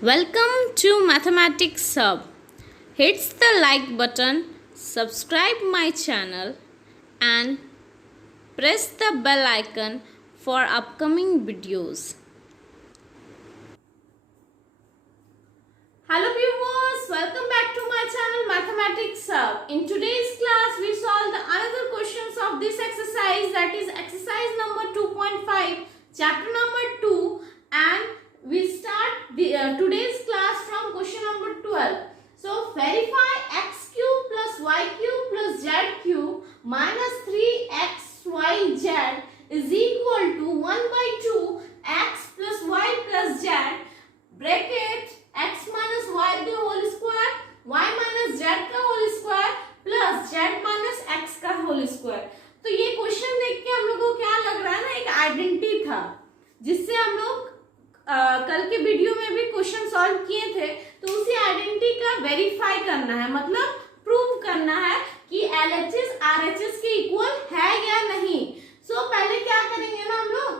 Welcome to Mathematics Hub. Hit the like button, subscribe my channel and press the bell icon for upcoming videos. Hello viewers, welcome back to my channel Mathematics Hub. In today's class we solve the another questions of this exercise, that is exercise number 2.5, chapter number 2, and we start today's class from question number 12. So verify x cube plus y cube plus z cube minus 3xyz is equal to 1 by 2 x plus y plus z bracket x minus y का whole square y minus z का whole square plus z minus x का whole square. तो ये question देख के हम लोग को क्या लग रहा है ना, एक आइडेंटिटी था जिससे हम लोग कल के वीडियो में भी क्वेश्चन सॉल्व किए थे। तो उसी आइडेंटिटी का वेरीफाई करना है, मतलब प्रूव करना है कि LHS RHS के इक्वल है या नहीं। सो पहले क्या करेंगे ना, हम लोग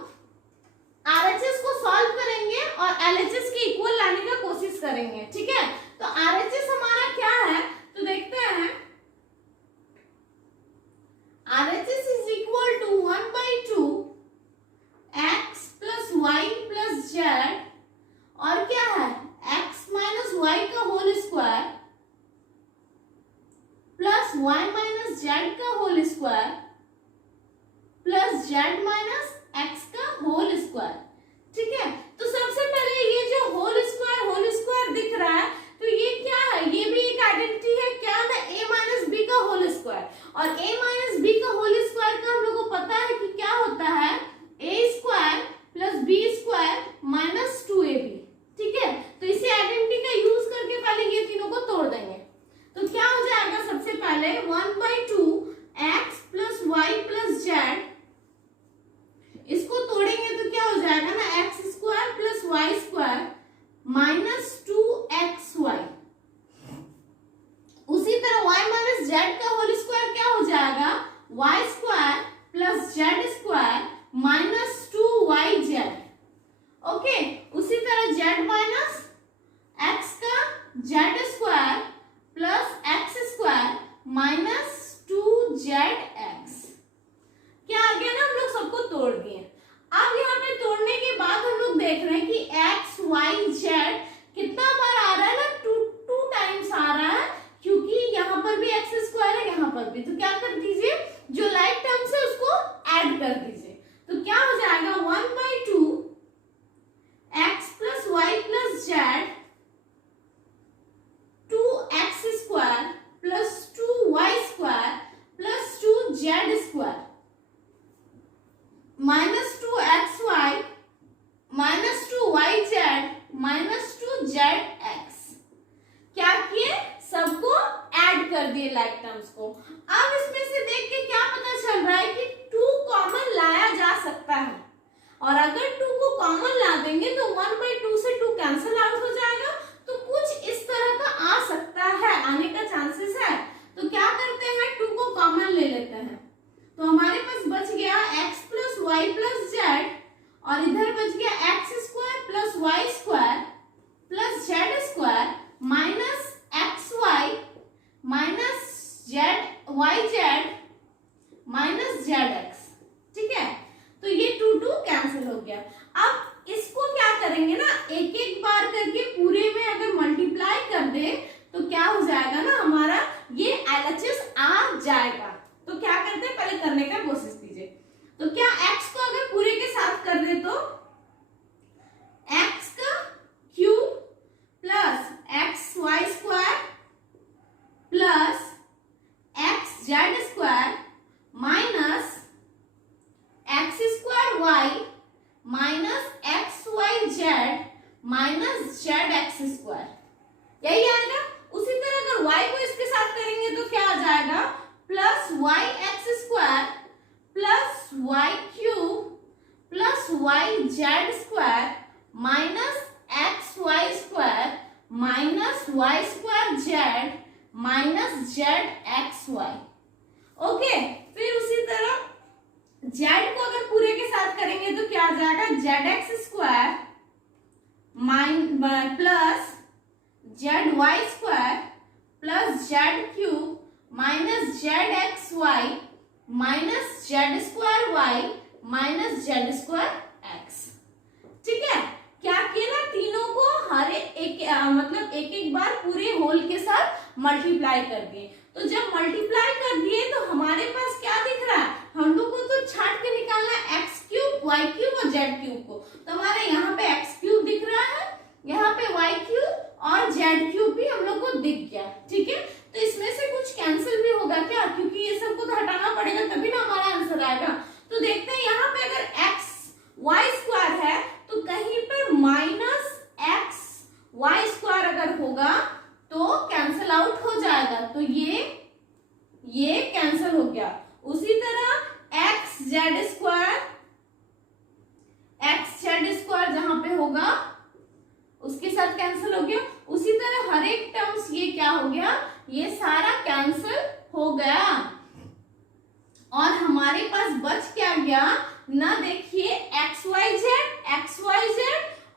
RHS को सॉल्व करेंगे और LHS के इक्वल लाने का कोशिश करेंगे, ठीक है। तो RHS हमारा क्या है तो देखते हैं। RHS is equal to 1 by 2 x plus Y plus Z और क्या है x माइनस वाई का whole square plus y minus Z का whole square plus z minus x का होल स्क्वायर, ठीक है। तो सबसे पहले ये जो होल स्क्वायर दिख रहा है, तो ये क्या है, ये भी एक आइडेंटिटी है क्या ना, a माइनस बी का होल स्क्वायर। और a माइनस बी का होल स्क्वायर का हम लोग को पता है कि क्या होता है, a square plus B square minus 2ab, ठीक है। तो इसी आइडेंटिटी का यूज करके पहले ये तीनों को तोड़ देंगे। तो क्या हो जाएगा, सबसे पहले 1 by 2 x plus Y plus Z, इसको तोड़ेंगे तो क्या हो जाएगा ना, X square plus Y square minus 2xy। उसी तरह y माइनस जेड का होल स्क्वायर क्या हो जाएगा, y square plus Z square minus 2yz, okay. उसी तरह z माइनस x का z square plus x square minus 2zx। क्या आ गया ना, हम लोग सबको तोड़ दिए। अब यहाँ पे तोड़ने के बाद हम लोग देख रहे हैं कि x y z कितना बार आ रहा है ना, टू टाइम्स आ रहा है, क्योंकि यहाँ पर भी x स्क्वायर है, यहाँ पर भी। तो क्या कर दीजिए, जो लाइक टर्म्स है उसको ऐड कर दीजिए। तो क्या हो जाएगा 1 by 2 x plus Y plus Z 2x square plus 2y square plus 2z square minus 2xy minus 2yz minus 2zx। क्या किए, सबको ऐड कर दिए लाइक टर्म्स को। अब इसमें से देख के क्या पता चल रहा है कि 2 कॉमन लाया जा सकता है, और अगर 2 को कॉमन ला देंगे तो 1 by 2 से 2 कैंसिल आउट हो जाएगा। तो कुछ इस तरह का आ सकता है, आने का चांसेस है। तो क्या करते हैं, 2 को कॉमन ले लेते हैं। तो हमारे पास बच गया x plus Y plus Z, और इधर बच गया x square plus Y square plus Z square minus X Y minus Z Y Z minus Z X, ठीक है। तो ये 2 कैंसिल हो गया। अब इसको क्या करेंगे ना, एक एक बार करके पूरे में अगर मल्टीप्लाई कर दे तो क्या हो जाएगा ना, हमारा ये LHS आ जाएगा। तो क्या करते हैं, पहले करने का कोशिश कीजिए। तो क्या x को अगर पूरे के साथ कर दे तो x का cube plus X Y square plus X Z square minus X square Y minus X Y Z minus Z X square, यही आएगा। उसी तरह अगर y को इसके साथ करेंगे तो क्या आ जाएगा, plus Y X square plus Y cube plus Y Z square minus X Y square minus Y square Z minus Z X Y, okay. फिर उसी तरह z को अगर पूरे के साथ करेंगे तो क्या आ जाएगा, Z X square plus Z Y square plus Z cube minus Z X Y minus Z square Y minus Z square X. ठीक है, क्या किया ना, तीनों को हर एक मतलब एक एक बार पूरे होल के साथ मल्टीप्लाई कर दिए। तो जब मल्टीप्लाई कर दिए तो हमारे पास क्या दिख रहा है, हम लोग को तो छाट के निकालना है एक्स क्यूब वाई क्यूब और जेड क्यूब को। तो हमारे यहाँ पे एक्स क्यूब दिख रहा है, यहाँ पे वाई क्यूब और जेड क्यूब भी हम लोग को दिख गया। ठीक है, तो इसमें से कुछ कैंसिल भी होगा क्या, क्योंकि ये सबको तो हटाना पड़ेगा तभी ना हमारा आंसर आएगा। तो देखते हैं यहाँ पे अगर एक्स वाई स्क्वायर है तो कहीं पर माइनस एक्स वाई स्क्वायर अगर होगा तो कैंसिल आउट हो जाएगा, तो ये कैंसिल हो गया। उसी तरह एक्स जेड स्क्वायर जहां पे होगा उसके साथ कैंसिल हो गया। उसी तरह हर एक टर्म्स ये क्या हो गया, ये सारा कैंसिल हो गया और हमारे पास बच क्या गया ना, देखिए एक्स वाई जेड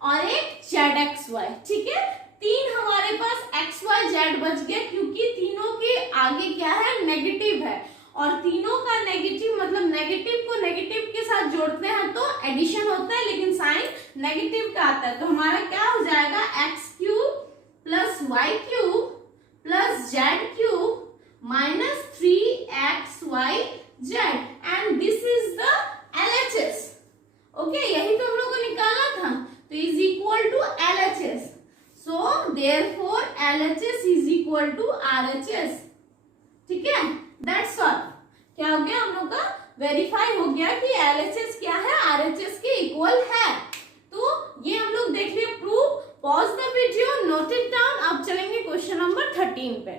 और एक जेड एक्स वाई। ठीक है, तीन हमारे पास एक्स वाई जेड बच गया क्योंकि तीनों के आगे क्या है, नेगेटिव है और तीनों का नेगेटिव मतलब नेगेटिव को नेगेटिव के साथ जोड़ते हैं तो एडिशन होता है, लेकिन साइन नेगेटिव का आता है। तो हमारा क्या हो जाएगा, X cube plus Y cube plus Z cube minus 3xy Z and this is the LHS। Okay, यही तो हम लोग को निकालना था, तो is equal to LHS। So therefore LHS is equal to RHS। ठीक है, दैट्स ऑल। क्या हो गया, हम लोग का वेरीफाई हो गया कि LHS क्या है, RHS के इक्वल है। तो ये हम लोग देख लिए proof. Pause the video, note it down. अब चलेंगे क्वेश्चन नंबर 13 पे।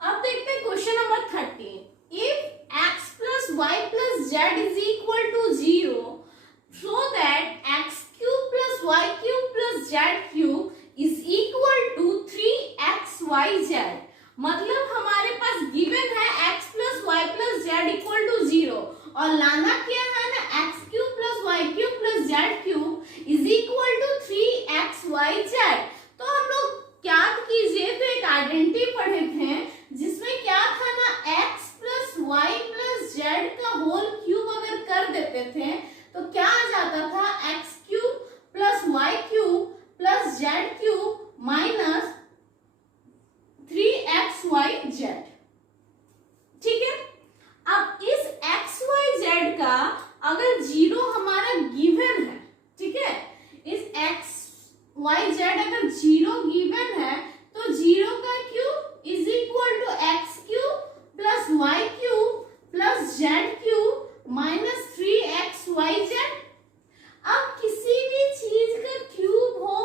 अब देखते हैं question number 13। If x plus y plus z is equal to 0, so that x cube plus y cube plus z cube is equal to 3xyz। मतलब हमारे पास given है x plus y plus z equal to 0 और लाना क्या है ना, x cube plus y cube plus z cube is equal to 3xyz। तो हम लोग क्या कीजिए, तो एक आइडेंटिटी पढ़े थे जिसमें क्या था ना, x plus Y plus Z का होल क्यूब अगर कर देते थे तो क्या आ जाता था, X cube plus Y cube plus Z cube minus 3xyz। ठीक है, अब इस xyz का अगर जीरो हमारा गिवन है, ठीक है, इस xyz अगर जीरो गिवन है तो जीरो का cube is equal to X cube plus Y cube plus Z cube minus 3xyz। अब किसी भी चीज का क्यूब हो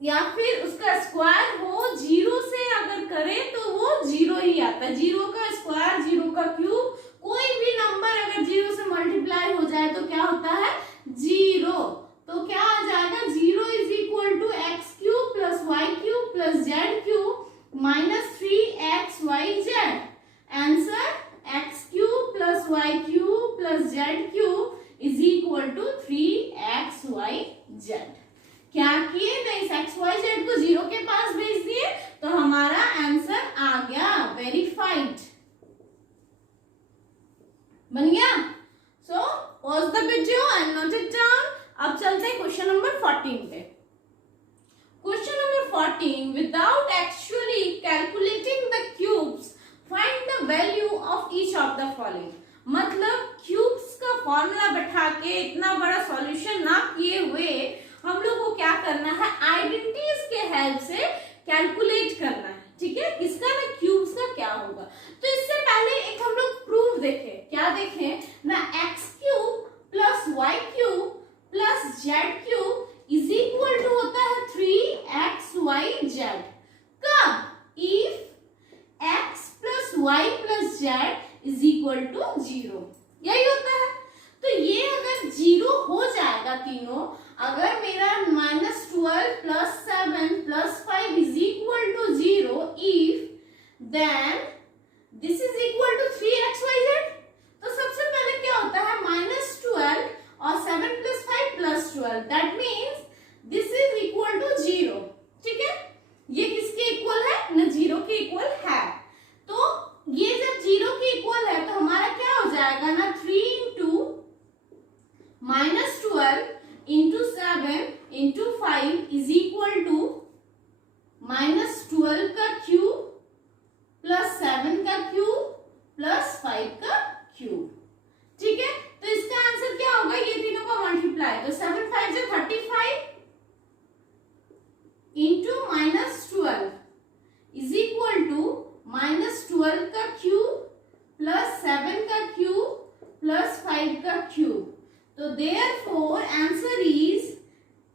या फिर उसका स्क्वायर हो, जीरो से अगर करें तो वो जीरो ही आता है। जीरो का स्क्वायर, जीरो का क्यूब, कोई भी नंबर अगर जीरो से मल्टीप्लाई हो जाए तो क्या होता है, जीरो। तो क्या आ जाएगा, zero is equal to X cube plus Y cube plus Z cube minus 3xyz। Answer x cube plus y cube plus z cube is equal to 3xyz। क्या किए ना, इस xyz को जीरो के पास भेज दिए तो हमारा आंसर आ गया, वेरीफाइड बन गया। सो pause the video and note it down. अब चलते हैं क्वेश्चन नंबर 14 पे। Question number 14, without actually calculating the cubes find the value of each of the following. मतलब क्यूब्स का फॉर्मूला बैठा के इतना बड़ा सॉल्यूशन ना किए हुए हम लोग को क्या करना है, आइडेंटिटीज के हेल्प से कैलकुलेट करना है। ठीक है, किसका ना, क्यूब्स का क्या होगा। तो इससे पहले एक हम लोग प्रूफ देखें। क्या देखें ना, X cube plus Y cube plus Z cube is equal to होता है 3xyz। कब, if x plus Y plus Z is equal to 0, यही होता है। तो ये अगर 0 हो जाएगा तीनों, अगर मेरा -12 plus 7 plus 5 is equal 5 is equal to -12 का क्यूब प्लस 7 का क्यूब प्लस 5 का क्यूब। ठीक है, तो इसका आंसर क्या होगा, ये तीनों का मल्टीप्लाई, तो 7 5 से 35 इंटू -12 इज इक्वल टू -12 का क्यूब प्लस 7 का क्यूब प्लस 5 का क्यूब। तो देयरफॉर आंसर इज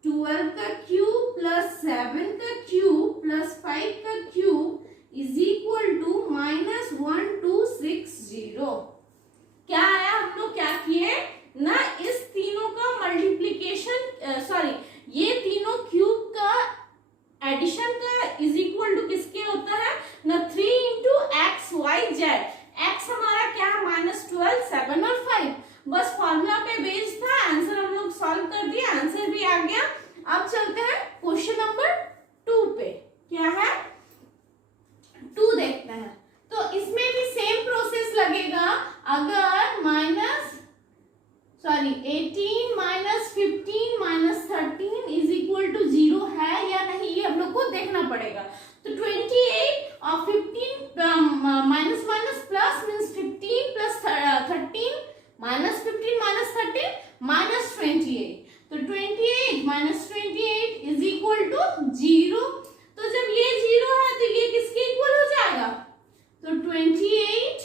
12 का क्यूब प्लस 7 का क्यूब प्लस 5 का क्यूब इज इक्वल टू -1260। क्या आया, हम लोग क्या किए ना, इस तीनों का मल्टीप्लीकेशन सॉरी ये तीनों क्यूब का एडिशन का इज इक्वल टू किसके होता है ना, 3 into X Y Z. X हमारा क्या है, -12, 7 और 5, बस फॉर्मूला पे बेस्ड था, आंसर हम लोग सॉल्व कर दिया, आंसर भी आ गया। अब चलते हैं क्वेश्चन नंबर 2 पे, क्या है 2 देखते हैं। तो इसमें भी सेम प्रोसेस लगेगा, अगर 18 -15 -13 इज इक्वल टू 0 है या नहीं, ये हम लोग को देखना पड़ेगा। तो 28 और 15 minus minus plus means 15 plus 13 -15 -13 -28। तो 28 -28 इज इक्वल टू 0। तो जब ये 0 है तो ये किसके इक्वल हो जाएगा, तो 28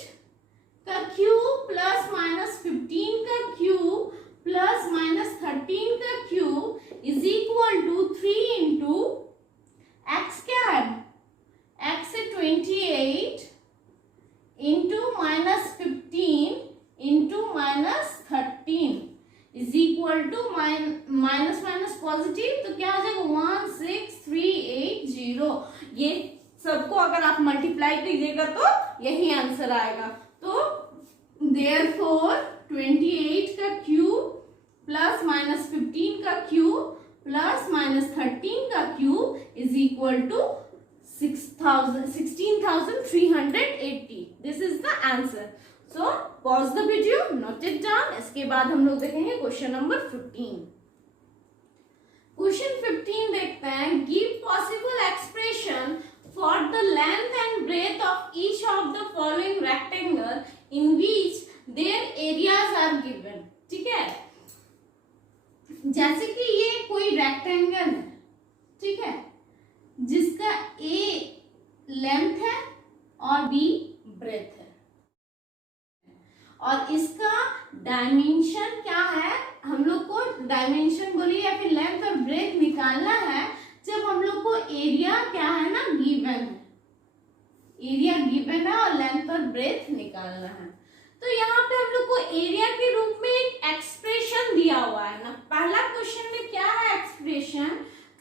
का क्यूब प्लस -15 का क्यूब प्लस -13 का cube is equal to 3 into X, क्या है एक्स है 28 into -15 into -13 is equal to minus minus positive, तो क्या हो जाएगा 16380। ये सबको अगर आप मल्टीप्लाई कीजिएगा तो यही आंसर आएगा। तो देयरफॉर 28 का क्यूब प्लस -15 का क्यूब प्लस -13 का cube is equal to 16,380। This is the answer. So pause the video, note it down. इसके बाद हम लोग देखेंगे क्वेश्चन नंबर 15। क्वेश्चन 15 देखते हैं, give possible expression for the length and breadth of each of the following rectangle in which their areas are given. ठीक है, जैसे कि ये कोई रेक्टेंगल है, ठीक है, जिसका ए लेंथ है और बी ब्रेथ है, और इसका डायमेंशन क्या है, हम लोग को डायमेंशन बोलिए या फिर लेंथ और ब्रेथ निकालना है जब हम लोग को एरिया क्या है ना गिवन है, एरिया गिवन है और लेंथ और ब्रेथ निकालना है। तो यहाँ पे हम लोग को एरिया के रूप में एक एक्सप्रेशन दिया हुआ है ना। पहला क्वेश्चन में क्या है expression,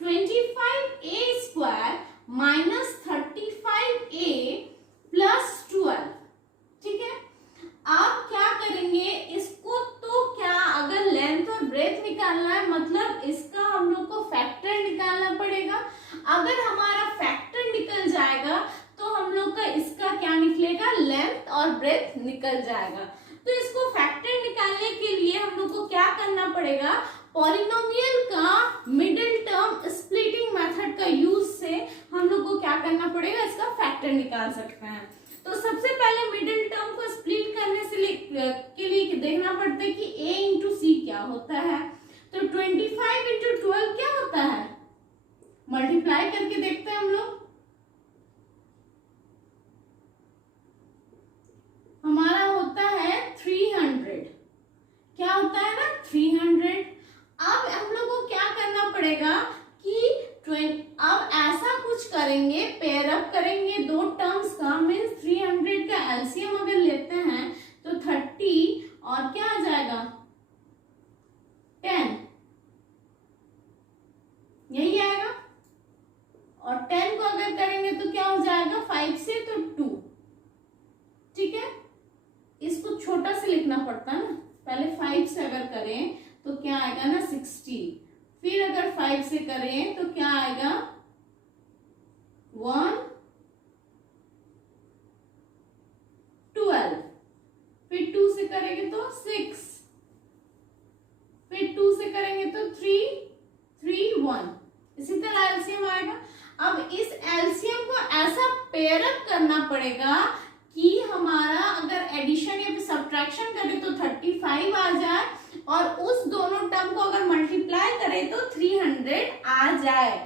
25a² minus 35a plus 12। ठीक है, आप क्या करेंगे इसको, तो क्या अगर लेंथ और ब्रेथ निकालना है मतलब इसका हम लोग को फैक्टर निकालना पड़ेगा। अगर हमारा फैक्टर निकल जाएगा तो हम लोग का इसका क्या निकलेगा, लेंथ और ब्रेथ निकल जाएगा। तो इसको फैक्टर निकालने के लिए हम लोग को क्या करना पड़ेगा, पॉलिनोमियल का मिडिल टर्म स्प्लिटिंग मेथड का यूज से हम लोग को क्या करना पड़ेगा, इसका फैक्टर निकाल सकते हैं। तो सबसे पहले मिडिल टर्म को स्प्लिट करने से के लिए देखना पड़ता है कि a इंटू सी क्या होता है। तो 25 इंटू 12 क्या होता है, मल्टीप्लाई करके देखते हैं हम लोग। हमारा होता है 300, क्या होता है ना 300। अब हम लोग को क्या करना पड़ेगा कि अब ऐसा कुछ करेंगे, पेयर अप करेंगे दो टर्म्स का, मीन्स 300 का एलसीएम अगर लेते हैं तो 30 और क्या आ जाएगा 10, यही आएगा। और 10 को अगर करेंगे तो क्या हो जाएगा 5 से तो 2। ठीक है, इसको छोटा से लिखना पड़ता है ना, पहले 5 से अगर करें तो क्या आएगा ना 60, फिर अगर 5 से करें तो क्या आएगा 1, 12, फिर 2 से करेंगे तो 6, फिर 2 से करेंगे तो 3, 3, 1। इसी तरह एलसीएम आएगा। अब इस एलसीएम को ऐसा पेयर अप करना पड़ेगा कि हमारा अगर एडिशन या सब्ट्रैक्शन करें तो 35 आ जाए और उस दोनों टर्म को अगर मल्टीप्लाई करें तो 300 आ जाए।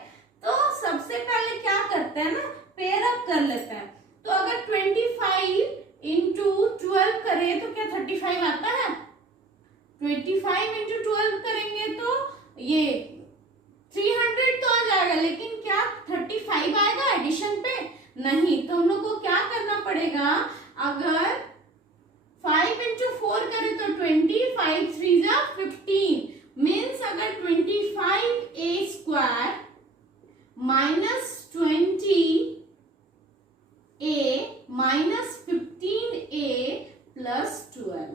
तो सबसे पहले क्या करते हैं ना, पेयर अप कर लेते हैं। तो अगर 25 इंटू 12 करें तो क्या 35 आता है? 25 इंटू 12 करेंगे तो ये 300 तो आ जाएगा, लेकिन क्या 35 आएगा एडिशन पे? नहीं। तो हम लोग को क्या करना पड़ेगा, अगर 5 इंटू 4 करें तो 20, 5 3 जा 15, मीन्स अगर 25a² minus 20a minus 15a plus 12,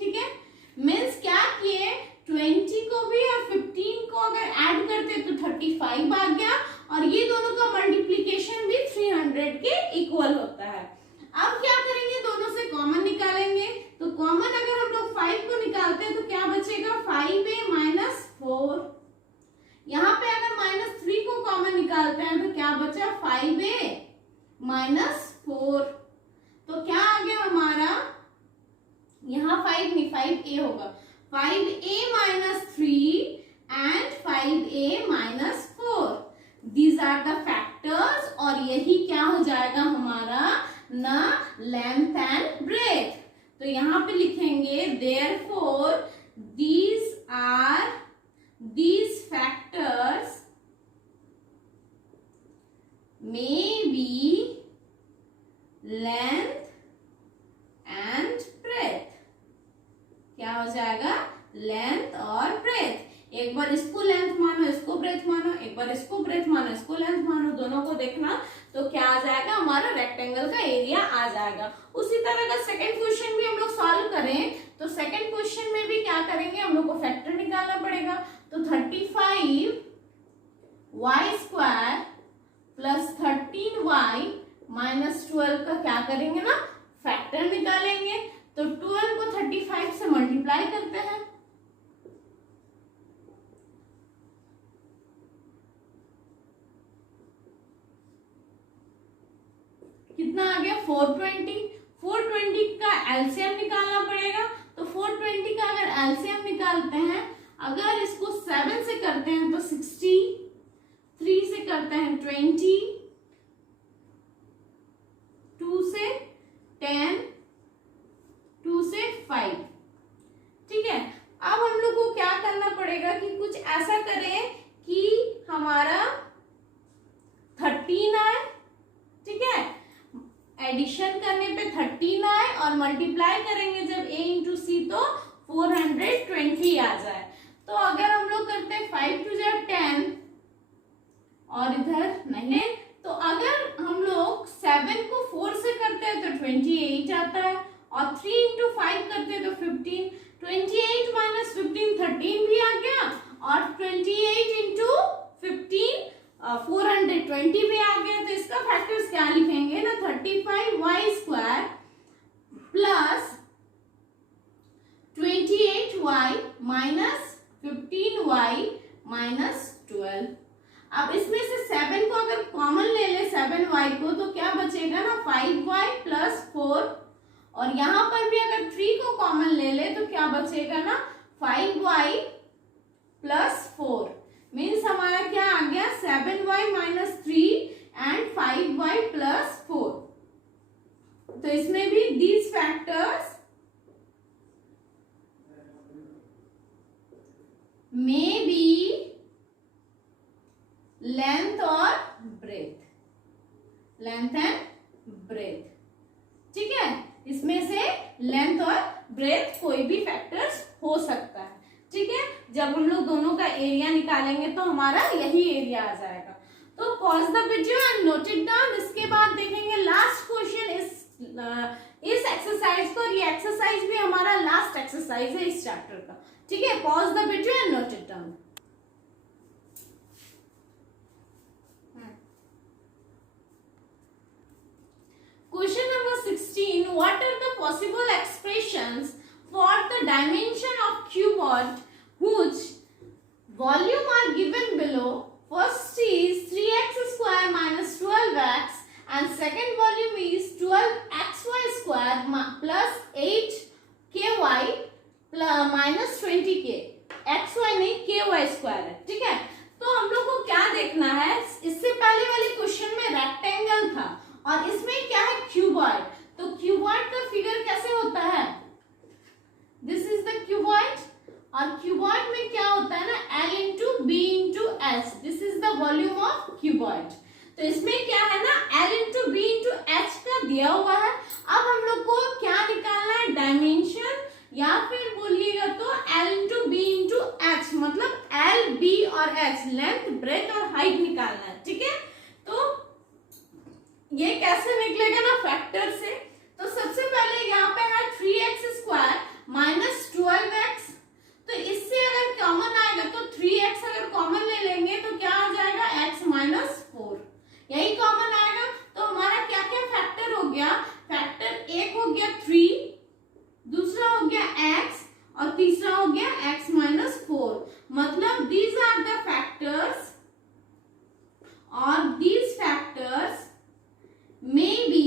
ठीक है। मीन्स क्या किए, 20 को भी और 15 को अगर ऐड करते तो 35 आ गया और ये दोनों का मल्टीप्लीकेशन भी 300 के इक्वल होता है। अब क्या करेंगे, दोनों से कॉमन निकालेंगे। तो कॉमन अगर हम लोग 5 को निकालते हैं तो क्या बचेगा, 5a माइनस 4। यहाँ पे अगर -3 को कॉमन निकालते हैं तो क्या बचा, 5a माइनस 4। तो क्या आ गया हमारा, यहाँ 5 नहीं 5a होगा, 5a minus 3 and 5a minus 4, these are the factors. और यही क्या हो जाएगा हमारा ना, लेंथ एंड ब्रेथ। तो यहाँ पे लिखेंगे therefore these factors may be length and breadth। क्या हो जाएगा, लेंथ और ब्रेथ। एक बार इसको लेंथ मानो, इसको ब्रेथ मानो, एक बार इसको ब्रेथ मानो, इसको लेंथ मानो, दोनों को देखना तो क्या आ जाएगा, हमारा रेक्टेंगल का एरिया आ जाएगा। उसी तरह का सेकंड क्वेश्चन भी हम लोग सॉल्व करें तो सेकंड क्वेश्चन में भी क्या करेंगे, हम लोग को फैक्टर निकालना पड़ेगा। तो 35y² प्लस 13y माइनस 12 का क्या करेंगे ना, फैक्टर निकालेंगे। तो 12 को 35 से मल्टीप्लाई करते हैं, कितना आ गया, 420। 420 का एलसीएम निकालना पड़ेगा। तो 420 का अगर एलसीएम निकालते हैं, अगर इसको 7 से करते हैं तो 60, 3 से करते हैं 20, 2 से 10, 2 से 5, ठीक है। अब हम लोग को क्या करना पड़ेगा कि कुछ ऐसा करें कि हमारा 13 आए, ठीक है। एडिशन करने पे 13 आए और मल्टीप्लाई करेंगे जब a इंटू सी तो 420 आ जाए। तो अगर हम लोग करते हैं 5 2 जा 10 और इधर नहीं, तो अगर हम लोग 7 को 4 से करते हैं तो 28 आता है और 3 इंटू 5 करते हैं तो 15, 28 माइनस 15 13 भी आ गया और 28 इंटू 15 420 भी आ गया। तो इसका फैक्टर्स क्या लिखेंगे ना, 35y² plus 28y minus 15y minus 12। अब इसमें से 7 को अगर कॉमन ले ले 7y को तो क्या बचेगा ना, 5y प्लस 4 और यहाँ पर भी अगर 3 को कॉमन ले ले तो क्या बचेगा ना, 5y प्लस 4, मीन्स हमारा क्या आ गया, 7y minus 3 and 5y plus 4। तो इसमें भी these factors may be length और breadth, length and breadth, ठीक है। इसमें से लेंथ और ब्रेथ कोई भी फैक्टर्स हो सकता है, ठीक है। जब हम लोग दोनों का एरिया निकालेंगे तो हमारा यही एरिया आ जाएगा। तो pause the video and note it down. इसके बाद देखेंगे लास्ट क्वेश्चन इस एक्सरसाइज को, और ये एक्सरसाइज भी हमारा लास्ट एक्सरसाइज है इस चैप्टर का, ठीक है। Pause the video and note it down. Question number 16. What are the possible expressions for the dimension of cuboid whose volume are given below? First of cuboid. तो इसमें क्या है ना, L into B into H का दिया हुआ है। अब हम लोग को क्या निकालना है, डायमेंशन, या फिर बोलिएगा तो L into B into H, मतलब L, B और H, लेंथ, ब्रेथ और हाइट निकालना है। ठीक है, तो ये कैसे निकलेगा ना, फैक्टर से। तो सबसे पहले यहाँ पे है 3x स्क्वायर माइनस 12x, तो इससे अगर कॉमन आएगा तो 3x अगर कॉमन ले लेंगे तो क्या आ जाएगा, x माइनस 4, यही कॉमन आएगा। तो हमारा क्या क्या फैक्टर हो गया, फैक्टर एक हो गया 3, दूसरा हो गया x और तीसरा हो गया x माइनस 4, मतलब दीज आर द फैक्टर्स और these factors may be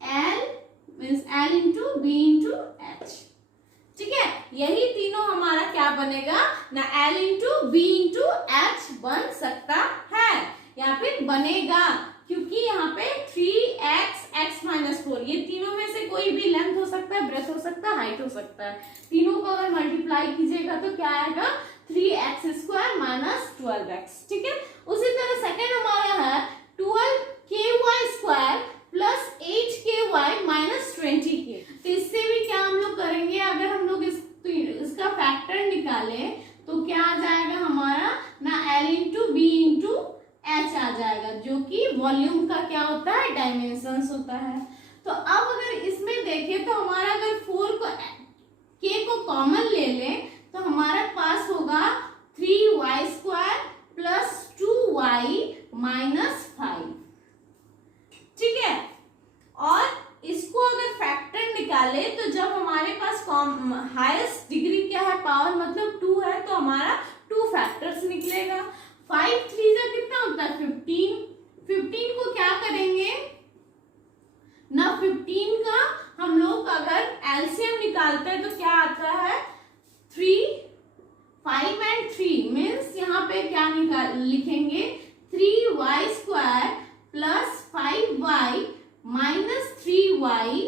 L means L into B into H। ठीक है, यही तीनों हमारा क्या बनेगा ना, L into B into H बन सकता है या फिर बनेगा, क्योंकि यहाँ पे 3x x माइनस 4, ये तीनों में से कोई भी लेंथ हो सकता है, ब्रेथ हो सकता है, हाइट हो सकता है। तीनों को अगर मल्टीप्लाई कीजिएगा तो क्या आएगा, 3x स्क्वायर माइनस 12x। ठीक है, उसी तरह सेकेंड हमारा है 12ky square plus 8ky minus 20k। तो इससे भी क्या हम लोग करेंगे, अगर हम लोग इसका फैक्टर निकालें तो क्या आ जाएगा हमारा ना, L into B into H आ जाएगा, जो कि वॉल्यूम का क्या होता है, डायमेंशंस होता है। तो अब अगर इसमें देखें तो हमारा अगर 4 को k को कॉमन ले लें तो हमारे पास होगा 3y square plus 2y minus 5। ठीक है, और इसको अगर फैक्टर निकाले तो जब हमारे पास हाईएस्ट डिग्री क्या है, पावर मतलब 2 है, तो हमारा 2 फैक्टर्स निकलेगा। 5 3 जा कितना होता है, 15। 15 को क्या करेंगे ना, 15 का हम लोग अगर एलसीएम निकालते हैं तो क्या आता है, 3, 5 एंड 3 मीन्स यहाँ पे क्या लिखेंगे, 3y square plus 5y minus 3y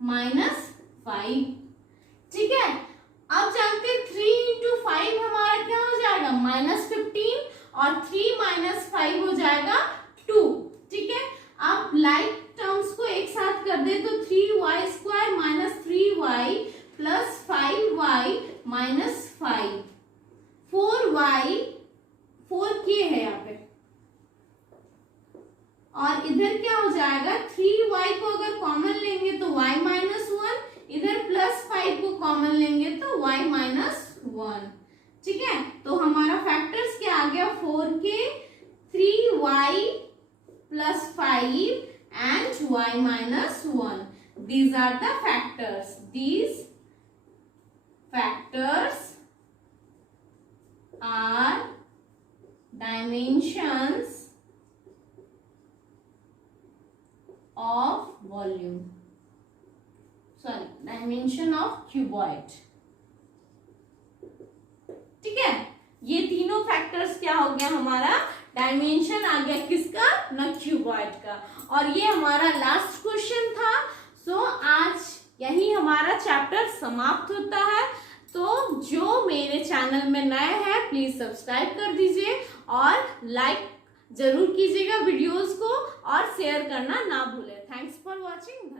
minus 5। ठीक है, अब जानते हैं 3 इंटू 5 हमारा क्या हो जाएगा, माइनस 15, और 3 माइनस 5 हो जाएगा 2। ठीक है, अब लाइक टर्म्स को एक साथ कर दे तो 3y square minus 3y plus 5y minus 5, 4y, 4k है यहाँ पे, और इधर क्या हो जाएगा, 3y को अगर कॉमन लेंगे तो y माइनस 1, इधर प्लस 5 को कॉमन लेंगे तो y माइनस 1। ठीक है, तो हमारा फैक्टर्स क्या आ गया, 4k, 3y plus 5 and y minus 1। These are the factors, these factors are dimensions of volume, sorry, dimension of cuboid। ठीक है, ये तीनों फैक्टर्स क्या हो गया, हमारा डायमेंशन आ गया किसका, ना, क्यूबॉइड का। और ये हमारा लास्ट क्वेश्चन था। सो आज यही हमारा चैप्टर समाप्त होता है। तो जो मेरे चैनल में नए हैं प्लीज सब्सक्राइब कर दीजिए और लाइक जरूर कीजिएगा वीडियोस को, और शेयर करना ना भूलें। Thanks for watching.